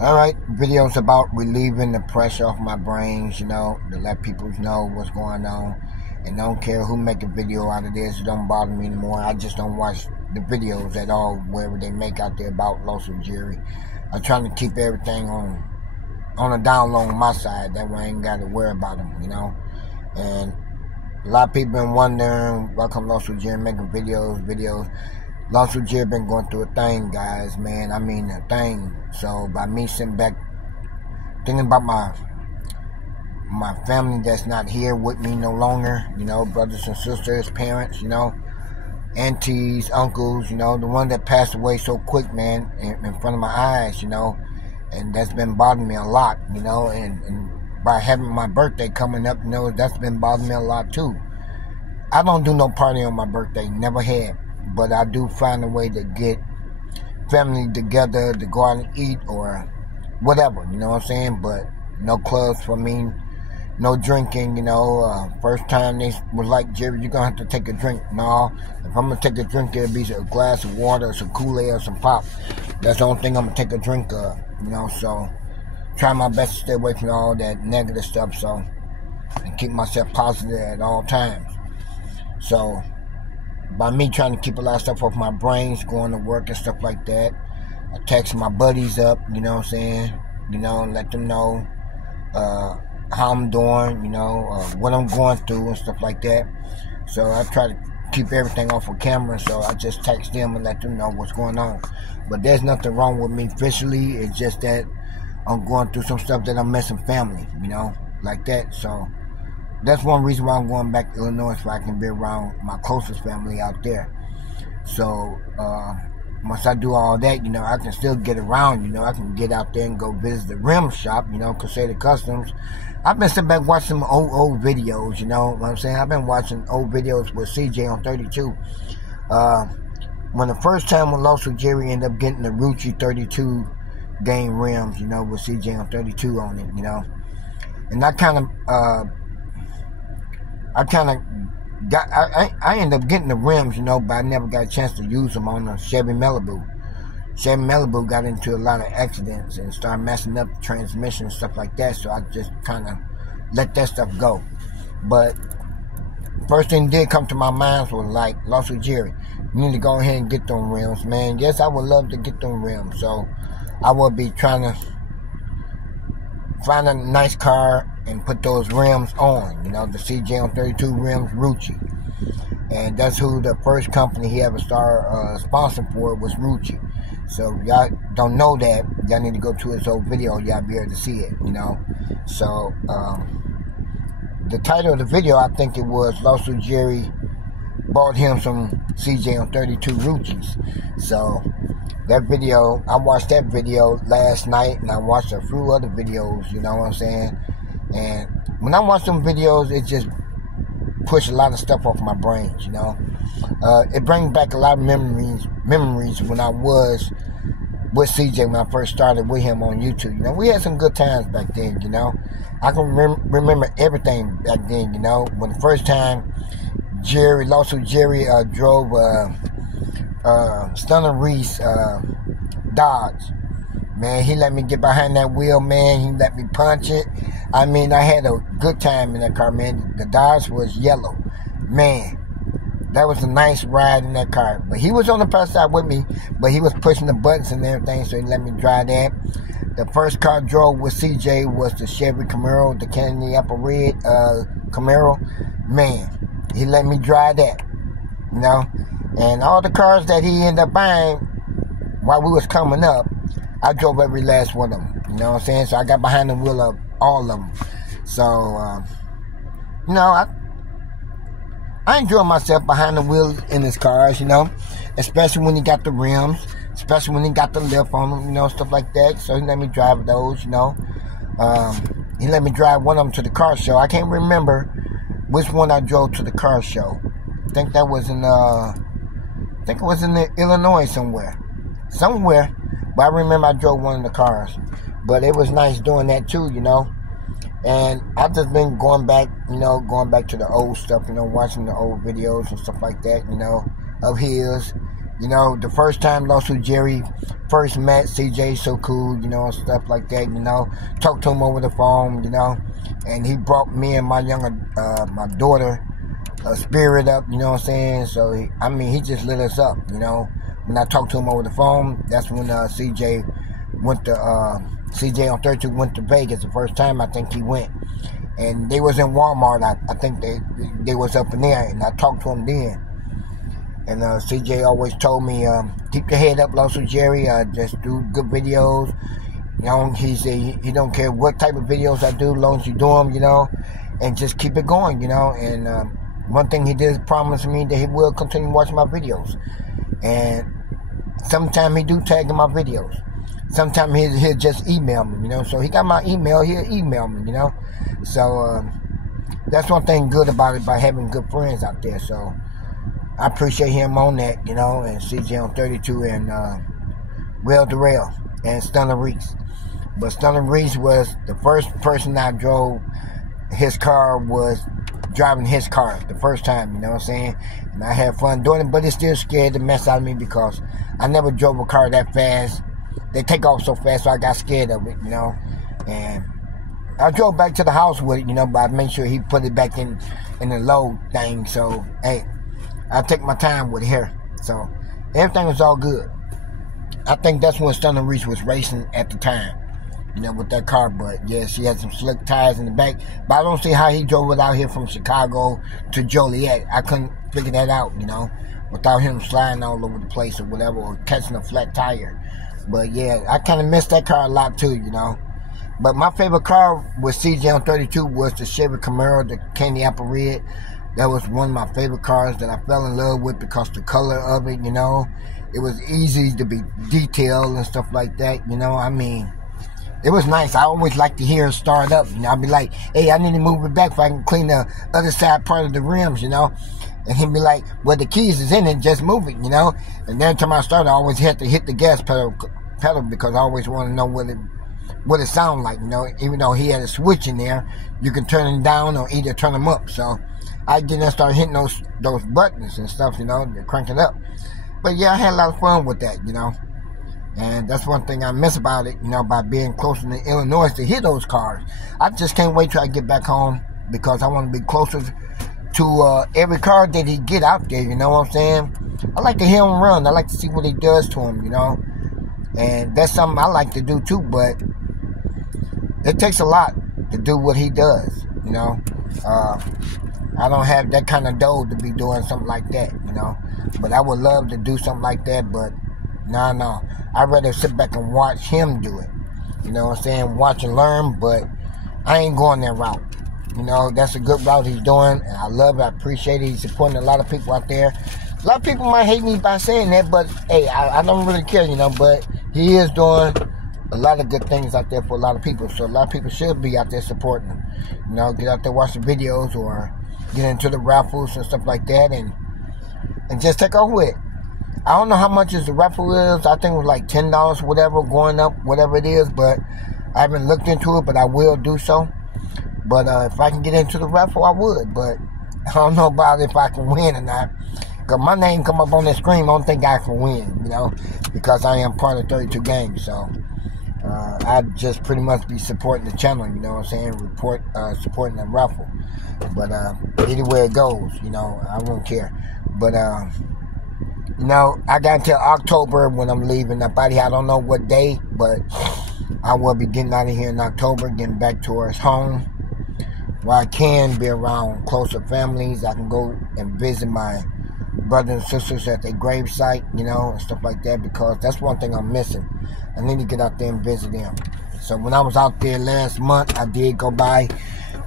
Alright, videos about relieving the pressure off my brains, to let people know what's going on. And don't care who make a video out of this, it don't bother me anymore. I just don't watch the videos at all, wherever they make out there about Los and Jerry. I'm trying to keep everything on a down low on my side, that way I ain't got to worry about them, And a lot of people been wondering, why come Los and Jerry making videos. Los and Jerry been going through a thing, guys, man. I mean, a thing. So, by me sitting back, thinking about my family that's not here with me no longer, brothers and sisters, parents, aunties, uncles, the one that passed away so quick, man, in front of my eyes, and that's been bothering me a lot, and by having my birthday coming up, that's been bothering me a lot, too. I don't do no party on my birthday, never had. But I do find a way to get family together to go out and eat or whatever, you know what I'm saying? But no clubs for me, no drinking, First time they was like, Jerry, you're going to have to take a drink. No, if I'm going to take a drink, it'll be a glass of water, some Kool-Aid, or some pop. That's the only thing I'm going to take a drink of, So try my best to stay away from all that negative stuff, and keep myself positive at all times. So by me trying to keep a lot of stuff off my brains, going to work and stuff like that, I text my buddies up, and let them know how I'm doing, what I'm going through and stuff like that. So I try to keep everything off of camera, so I just text them and let them know what's going on. But there's nothing wrong with me physically, it's just that I'm going through some stuff that I'm missing family, like that. So that's one reason why I'm going back to Illinois, so I can be around my closest family out there. So, once I do all that, I can still get around, I can get out there and go visit the rim shop, Crusader Customs. I've been sitting back watching some old videos, you know what I'm saying? I've been watching old videos with CJ on 32. When the first time when Los and Jerry ended up getting the Rucci 32 game rims, with CJ on 32 on it, And I kind of I ended up getting the rims, but I never got a chance to use them on the Chevy Malibu. Chevy Malibu got into a lot of accidents and started messing up the transmission and stuff like that, so I just kind of let that stuff go. But first thing that did come to my mind was like, Los and Jerry, you need to go ahead and get them rims, man. Yes, I would love to get them rims, so I will be trying to find a nice car and put those rims on, the CJ on 32 rims, Rucci. And that's who the first company he ever started sponsoring for was Rucci. So if y'all don't know that, y'all need to go to his old video, y'all be able to see it, So the title of the video, I think it was Los and Jerry bought him some CJ on 32 Ruccis. So that video, I watched that video last night, and I watched a few other videos, you know what I'm saying? And when I watch them videos, it just push a lot of stuff off my brains, It brings back a lot of memories when I was with CJ when I first started with him on YouTube. We had some good times back then, I can remember everything back then, When the first time Los and Jerry drove Stunner Reese Dodge. Man, he let me get behind that wheel, man. He let me punch it. I mean, I had a good time in that car, man. The Dodge was yellow. Man, that was a nice ride in that car. But he was on the passenger side with me, but he was pushing the buttons and everything, so he let me drive that. The first car I drove with CJ was the Chevy Camaro, the Candy Apple Red Camaro. Man, he let me drive that, And all the cars that he ended up buying while we was coming up, I drove every last one of them, you know what I'm saying? So I got behind the wheel of all of them. So, I enjoy myself behind the wheel in his cars, especially when he got the rims, especially when he got the lift on them, stuff like that. So he let me drive those, He let me drive one of them to the car show. I can't remember which one I drove to the car show. I think that was in, Illinois somewhere. But I remember I drove one of the cars. But it was nice doing that too, And I've just been going back to the old stuff, watching the old videos and stuff like that, of his. You know, the first time Lawsuit Jerry first met CJ, so cool, you know, stuff like that, you know. Talked to him over the phone, you know. And he brought me and my my daughter, Spirit up, you know what I'm saying? So, he just lit us up, you know. When I talked to him over the phone, that's when CJ on 32 went to Vegas the first time I think he went. And they was in Walmart. I think they was up in there, and I talked to him then. And CJ always told me, keep your head up, Lawsuit Jerry. Just do good videos. You know, he said he don't care what type of videos I do, as long as you do them, you know, and just keep it going, you know. And one thing he did promise me that he will continue watching my videos. And sometimes he do tag in my videos. Sometimes he'll just email me, you know. So he got my email, he'll email me, you know. So that's one thing good about it, by having good friends out there. So I appreciate him on that, you know, and CJ on 32 and Will Durrell and Stunner Reese. But Stunner Reese was the first person I drove his car, was driving his car the first time, you know what I'm saying? And I had fun doing it, but it still scared the mess out of me because I never drove a car that fast. They take off so fast, so I got scared of it, you know. And I drove back to the house with it, you know, but I made sure he put it back in the low thing. So, hey, I take my time with it here. So, everything was all good. I think that's when Stunner Reese was racing at the time, you know, with that car. But, yeah, she had some slick tires in the back. But I don't see how he drove it out here from Chicago to Joliet. I couldn't figure that out, you know, without him sliding all over the place or whatever, or catching a flat tire. But, yeah, I kind of missed that car a lot, too, you know. But my favorite car with CJ on 32 was the Chevy Camaro, the Candy Apple Red. That was one of my favorite cars that I fell in love with because the color of it, you know. It was easy to be detailed and stuff like that, you know. I mean, it was nice. I always like to hear it start up. You know, I'd be like, hey, I need to move it back so I can clean the other side part of the rims, you know. And he'd be like, well, the keys is in it, just move it, you know. And every time I started, I always had to hit the gas pedal because I always want to know what it sounded like, you know. Even though he had a switch in there, you can turn it down or either turn them up. So I get and start hitting those buttons and stuff, you know, to crank it up. But yeah, I had a lot of fun with that, you know. And that's one thing I miss about it, you know, by being closer to Illinois to hear those cars. I just can't wait till I get back home because I want to be closer to every car that he get out there, you know what I'm saying? I like to hear him run. I like to see what he does to him, you know. And that's something I like to do too, but it takes a lot to do what he does, you know. I don't have that kind of dough to be doing something like that, you know. But I would love to do something like that, but no. I'd rather sit back and watch him do it. You know what I'm saying? Watch and learn, but I ain't going that route. You know, that's a good route he's doing, and I love it. I appreciate it. He's supporting a lot of people out there. A lot of people might hate me by saying that, but, hey, I don't really care, you know, but he is doing a lot of good things out there for a lot of people. So a lot of people should be out there supporting him. You know, get out there, watch the videos, or get into the raffles and stuff like that, and just take off with it. I don't know how much the raffle is. I think it was like $10, whatever, going up, whatever it is, but I haven't looked into it, but I will do so. But if I can get into the raffle, I would, but I don't know about if I can win or not. Because my name come up on the screen, I don't think I can win, you know, because I am part of 32 Games. So I just pretty much be supporting the channel, you know what I'm saying, supporting the raffle. But either way it goes, you know, I won't care. But, you know, I got until October when I'm leaving up out here. I don't know what day, but I will be getting out of here in October, getting back towards home, where I can be around closer families. I can go and visit my brothers and sisters at their gravesite, you know, and stuff like that, because that's one thing I'm missing. I need to get out there and visit them. So when I was out there last month, I did go by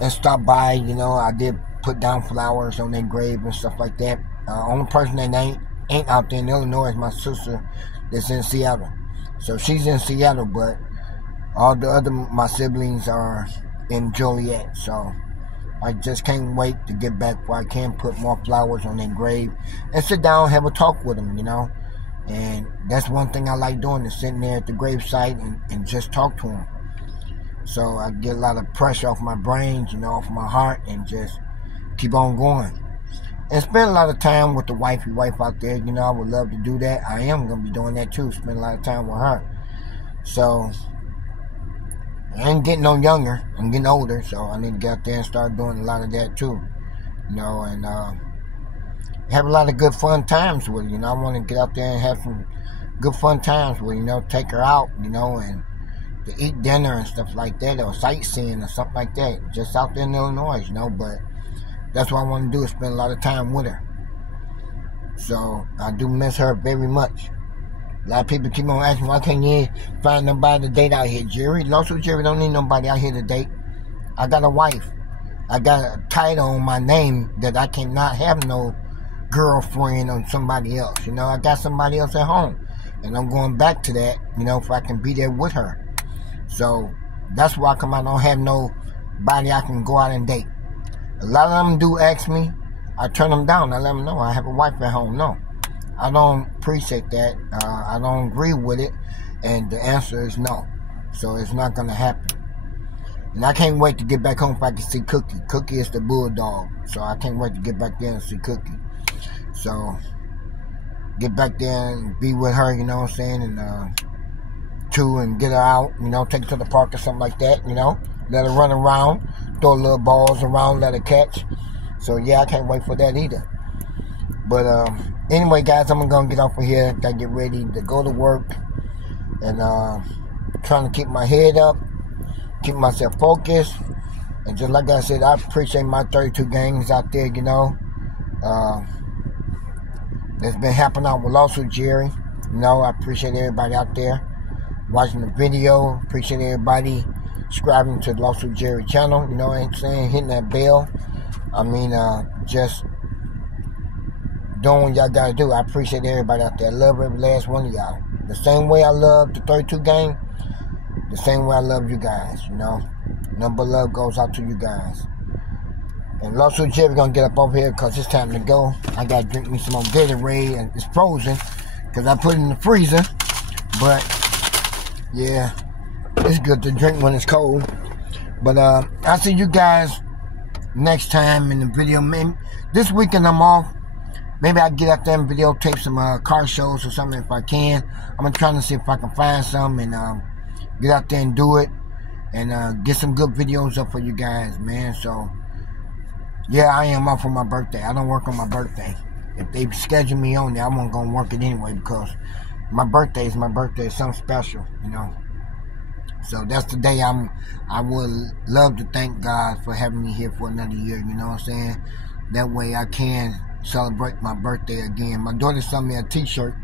and stop by, you know. I did put down flowers on their grave and stuff like that. Only person that ain't out there in Illinois is my sister that's in Seattle. So she's in Seattle, but all the other my siblings are in Joliet. So I just can't wait to get back where I can put more flowers on their grave and sit down and have a talk with them, you know. And that's one thing I like doing, is sitting there at the gravesite and just talk to them. So I get a lot of pressure off my brain, you know, off my heart, and just keep on going. And spend a lot of time with the wifey wife out there. You know, I would love to do that. I am going to be doing that too. Spend a lot of time with her. So, I ain't getting no younger. I'm getting older. So, I need to get out there and start doing a lot of that too. You know, and have a lot of good fun times with her. You know, I want to get out there and have some good fun times with her. You know, take her out, you know, and to eat dinner and stuff like that, or sightseeing or something like that. Just out there in Illinois, you know, but that's what I want to do, is spend a lot of time with her. So, I do miss her very much. A lot of people keep on asking, why can't you find nobody to date out here, Jerry? Also, Jerry don't need nobody out here to date. I got a wife. I got a title on my name that I cannot have no girlfriend or somebody else. You know, I got somebody else at home. And I'm going back to that, you know, if I can be there with her. So, that's why I come out. I don't have nobody I can go out and date. A lot of them do ask me. I turn them down. I let them know I have a wife at home. No, I don't appreciate that. I don't agree with it. And the answer is no. So it's not going to happen. And I can't wait to get back home if I can see Cookie. Cookie is the bulldog. So I can't wait to get back there and see Cookie. So get back there and be with her, you know what I'm saying? And and get her out, you know, take her to the park or something like that, you know. Let her run around, throw little balls around, let her catch. So, yeah, I can't wait for that either. But, anyway, guys, I'm going to get off of here. Got to get ready to go to work. And trying to keep my head up, keep myself focused. And just like I said, I appreciate my 32 gangs out there, you know. That's been helping out with also Jerry. You know, I appreciate everybody out there watching the video. Appreciate everybody subscribing to the Lawsuit Jerry channel, you know what I'm saying, hitting that bell. I mean, just doing what y'all gotta do. I appreciate everybody out there. I love every last one of y'all. The same way I love the 32 gang, the same way I love you guys, you know. Number of love goes out to you guys. And Lawsuit Jerry gonna get up over here because it's time to go. I gotta drink me some more Gatorade, and it's frozen because I put it in the freezer. But yeah, it's good to drink when it's cold. But I'll see you guys next time in the video. Maybe this weekend I'm off. Maybe I get out there and videotape some car shows or something if I can. I'm trying to see if I can find some and get out there and do it. And get some good videos up for you guys, man. So, yeah, I am off for my birthday. I don't work on my birthday. If they schedule me on there, I'm going to work it anyway because my birthday is my birthday. It's something special, you know. So that's the day I would love to thank God for having me here for another year, you know what I'm saying? That way I can celebrate my birthday again. My daughter sent me a t-shirt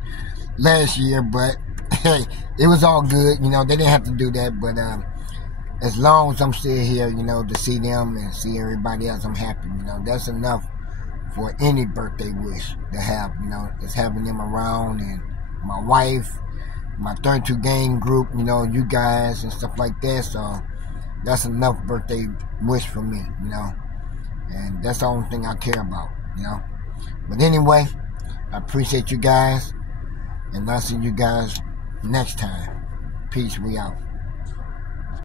last year, but hey, it was all good, you know. They didn't have to do that, but as long as I'm still here, you know, to see them and see everybody else, I'm happy, you know. That's enough for any birthday wish to have, you know. It's having them around and my wife, my 32 gang group, you know, you guys and stuff like that. So that's enough birthday wish for me, you know. And that's the only thing I care about, you know. But anyway, I appreciate you guys. And I'll see you guys next time. Peace, we out.